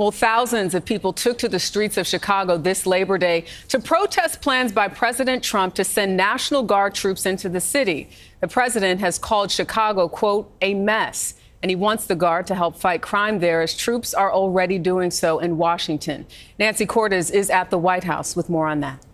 Well, thousands of people took to the streets of Chicago this Labor Day to protest plans by President Trump to send National Guard troops into the city. The president has called Chicago, quote, a mess, and he wants the Guard to help fight crime there as troops are already doing so in Washington. Nancy Cortez is at the White House with more on that.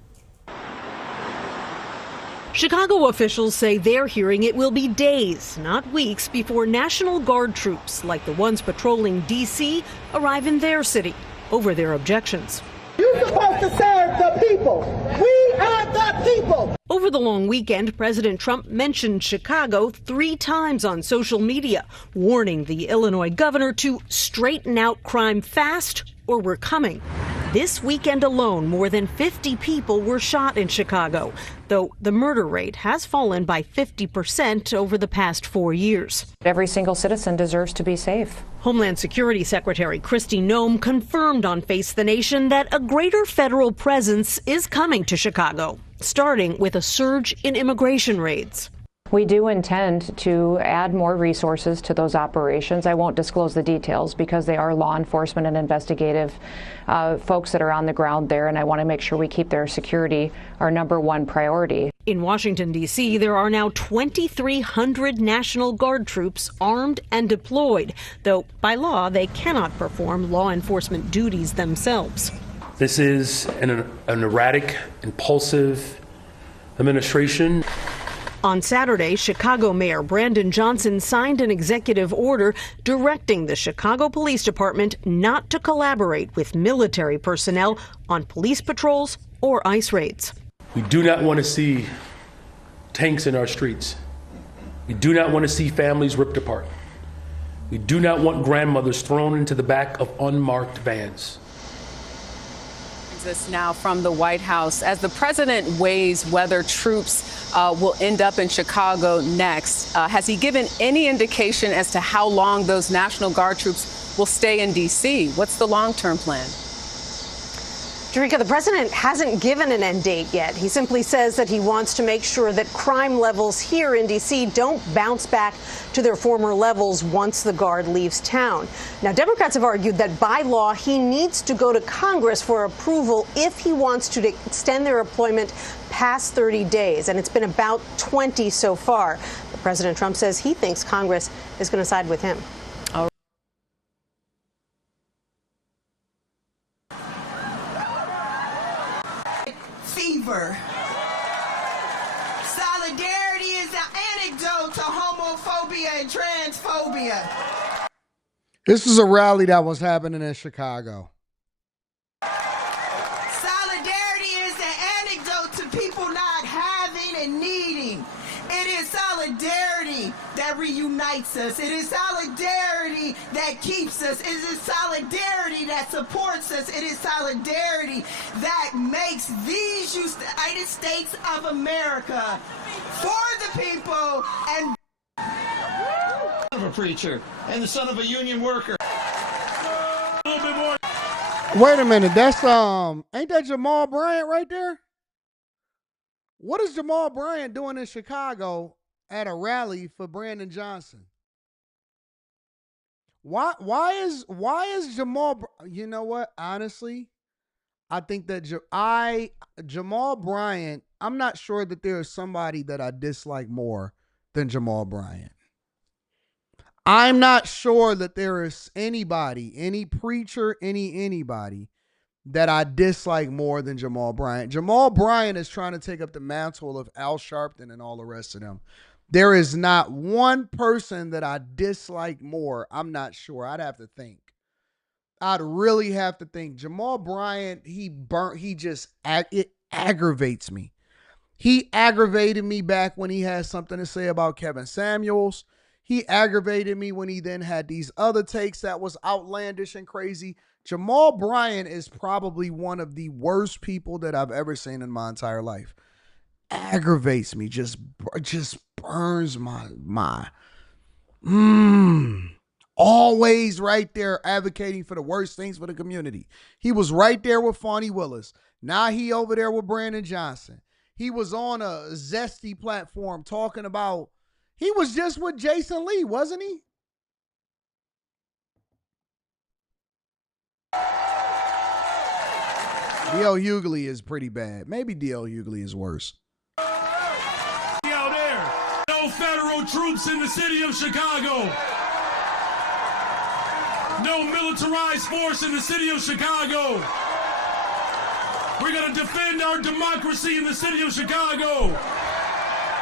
Chicago officials say they're hearing it will be days, not weeks, before National Guard troops, like the ones patrolling D.C., arrive in their city over their objections. You're supposed to serve the people. We are the people. Over the long weekend, President Trump mentioned Chicago 3 times on social media, warning the Illinois governor to straighten out crime fast or we're coming. This weekend alone, more than 50 people were shot in Chicago, though the murder rate has fallen by 50% over the past 4 years. Every single citizen deserves to be safe. Homeland Security Secretary Kristi Noem confirmed on Face the Nation that a greater federal presence is coming to Chicago, starting with a surge in immigration raids. We do intend to add more resources to those operations. I won't disclose the details because they are law enforcement and investigative folks that are on the ground there, and I want to make sure we keep their security our #1 priority. In Washington, D.C., there are now 2,300 National Guard troops armed and deployed, though by law they cannot perform law enforcement duties themselves. This is an erratic, impulsive administration. On Saturday, Chicago Mayor Brandon Johnson signed an executive order directing the Chicago Police Department not to collaborate with military personnel on police patrols or ICE raids. We do not want to see tanks in our streets. We do not want to see families ripped apart. We do not want grandmothers thrown into the back of unmarked vans. This now from the White House as the president weighs whether troops will end up in Chicago next. Has he given any indication as to how long those National Guard troops will stay in D.C.? What's the long-term plan? Jerika, the president hasn't given an end date yet. He simply says that he wants to make sure that crime levels here in D.C. don't bounce back to their former levels once the Guard leaves town. Now, Democrats have argued that by law, he needs to go to Congress for approval if he wants to extend their employment past 30 days. And it's been about 20 so far. But President Trump says he thinks Congress is going to side with him. Fever. Solidarity is the antidote to homophobia and transphobia. This is a rally that was happening in Chicago. Solidarity is the antidote to people not having and needing. It is solidarity that reunites us. It is solidarity that keeps us. It is solidarity that supports us. It is solidarity that makes these United States of America for the people and of a preacher and the son of a union worker. A little bit more. Wait a minute, that's ain't that Jamal Bryant right there? What is Jamal Bryant doing in Chicago at a rally for Brandon Johnson? Why is Jamal? You know what? Honestly, I think that Jamal Bryant. I'm not sure that there is somebody that I dislike more than Jamal Bryant. I'm not sure that there is anybody, any preacher, anybody that I dislike more than Jamal Bryant. Jamal Bryant is trying to take up the mantle of Al Sharpton and all the rest of them. There is not one person that I dislike more. I'm not sure. I'd have to think. I'd really have to think. Jamal Bryant, it aggravates me. He aggravated me back when he had something to say about Kevin Samuels. He aggravated me when he then had these other takes that was outlandish and crazy. Jamal Bryant is probably one of the worst people that I've ever seen in my entire life. Aggravates me, just burns my always right there advocating for the worst things for the community. He was right there with Fonnie Willis. Now he over there with Brandon Johnson. He was on a Zesty platform talking about, he was just with Jason Lee, wasn't he? D.L. Hughley is pretty bad. Maybe D.L. Hughley is worse. Out there, no federal troops in the city of Chicago. No militarized force in the city of Chicago. We're going to defend our democracy in the city of Chicago.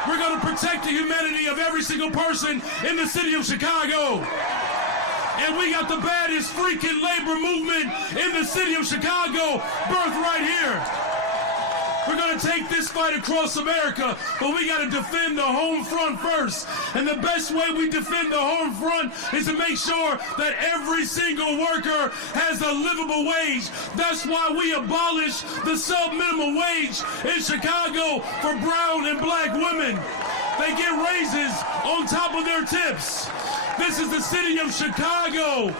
We're going to protect the humanity of every single person in the city of Chicago. And we got the baddest freaking labor movement in the city of Chicago, birthed right here. We're going to take this fight across America, but we got to defend the home front first. And the best way we defend the home front is to make sure that every single worker has a livable wage. That's why we abolished the sub-minimum wage in Chicago for brown and black women. They get raises on top of their tips. This is the city of Chicago,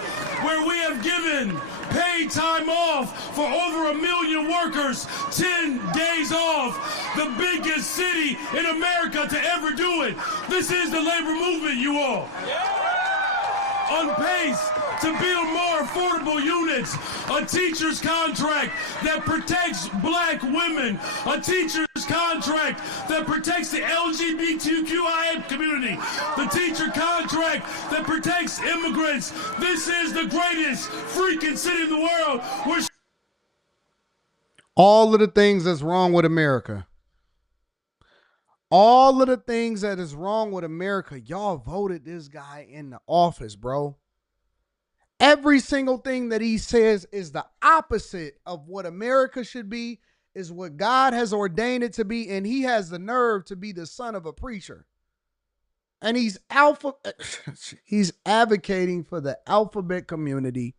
where we have given paid time off for over 1 million workers, 10 days off, the biggest city in America to ever do it. This is the labor movement, you all. On pace to build more affordable units, a teacher's contract that protects black women, a teacher's contract that protects the LGBTQIA community, the teacher contract that protects immigrants. This is the greatest freaking city in the world. All of the things that's wrong with America. All of the things that is wrong with America, y'all voted this guy in the office, bro. Every single thing that he says is the opposite of what America should be, is what God has ordained it to be, and he has the nerve to be the son of a preacher. And he's advocating for the alphabet community,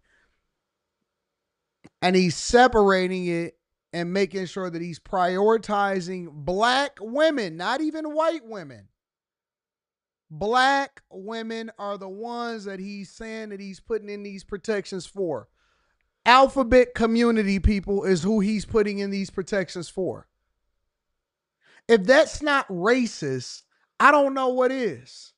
and he's separating it and making sure that he's prioritizing black women, not even white women. Black women are the ones that he's saying that he's putting in these protections for. Alphabet community people is who he's putting in these protections for. If that's not racist, I don't know what is.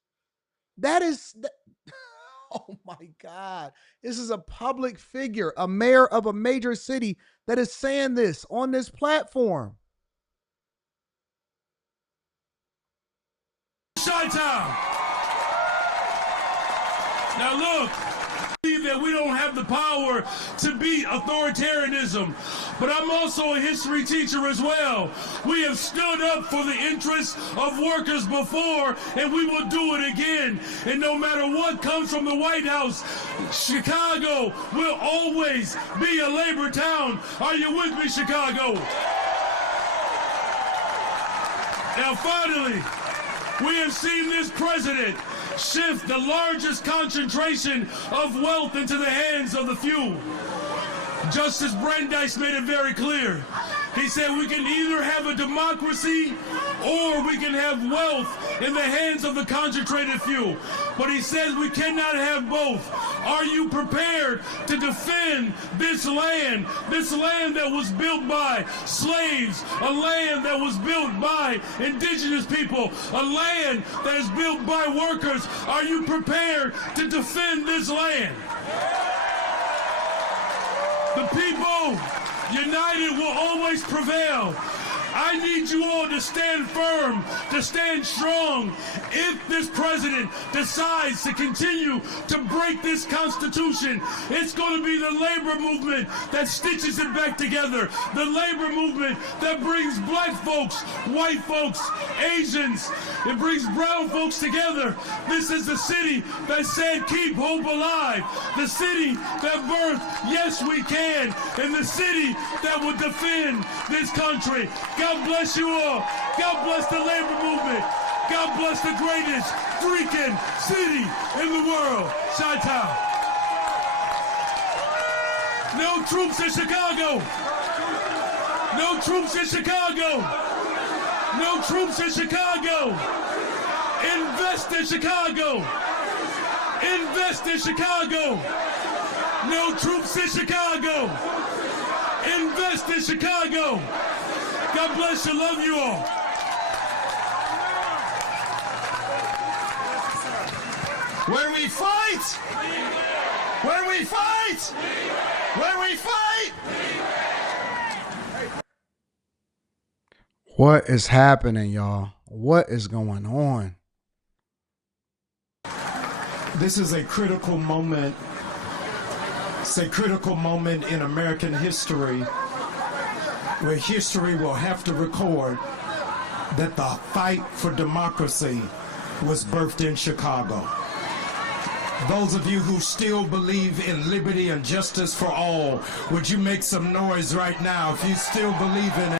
Oh my God. This is a public figure, a mayor of a major city that is saying this on this platform. Chi-town. Now look, that we don't have the power to beat authoritarianism, but I'm also a history teacher as well. We have stood up for the interests of workers before, and we will do it again. And no matter what comes from the White House, Chicago will always be a labor town. Are you with me, Chicago? Now finally, we have seen this president shift the largest concentration of wealth into the hands of the few. Justice Brandeis made it very clear. He said we can either have a democracy or we can have wealth in the hands of the concentrated few. But he says we cannot have both. Are you prepared to defend this land that was built by slaves, a land that was built by indigenous people, a land that is built by workers? Are you prepared to defend this land? The people united will always prevail. I need you all to stand firm, to stand strong. If this president decides to continue to break this Constitution, it's going to be the labor movement that stitches it back together. The labor movement that brings black folks, white folks, Asians, it brings brown folks together. This is the city that said keep hope alive. The city that birthed yes we can. And the city that will defend this country. God bless you all. God bless the labor movement. God bless the greatest freaking city in the world. Chi-town. No troops in Chicago. No troops in Chicago. No troops in Chicago. Invest in Chicago. Invest in Chicago. No troops in Chicago. Invest in Chicago. God bless you. Love you all. Where we fight! Where we fight! Where we fight! What is happening, y'all? What is going on? This is a critical moment. It's a critical moment in American history where history will have to record that the fight for democracy was birthed in Chicago. Those of you who still believe in liberty and justice for all, would you make some noise right now if you still believe in it?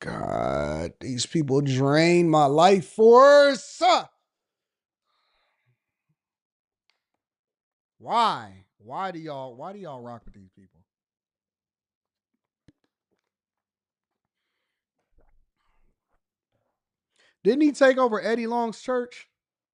God, these people drain my life force. Why? Why do y'all rock with these people? Didn't he take over Eddie Long's church?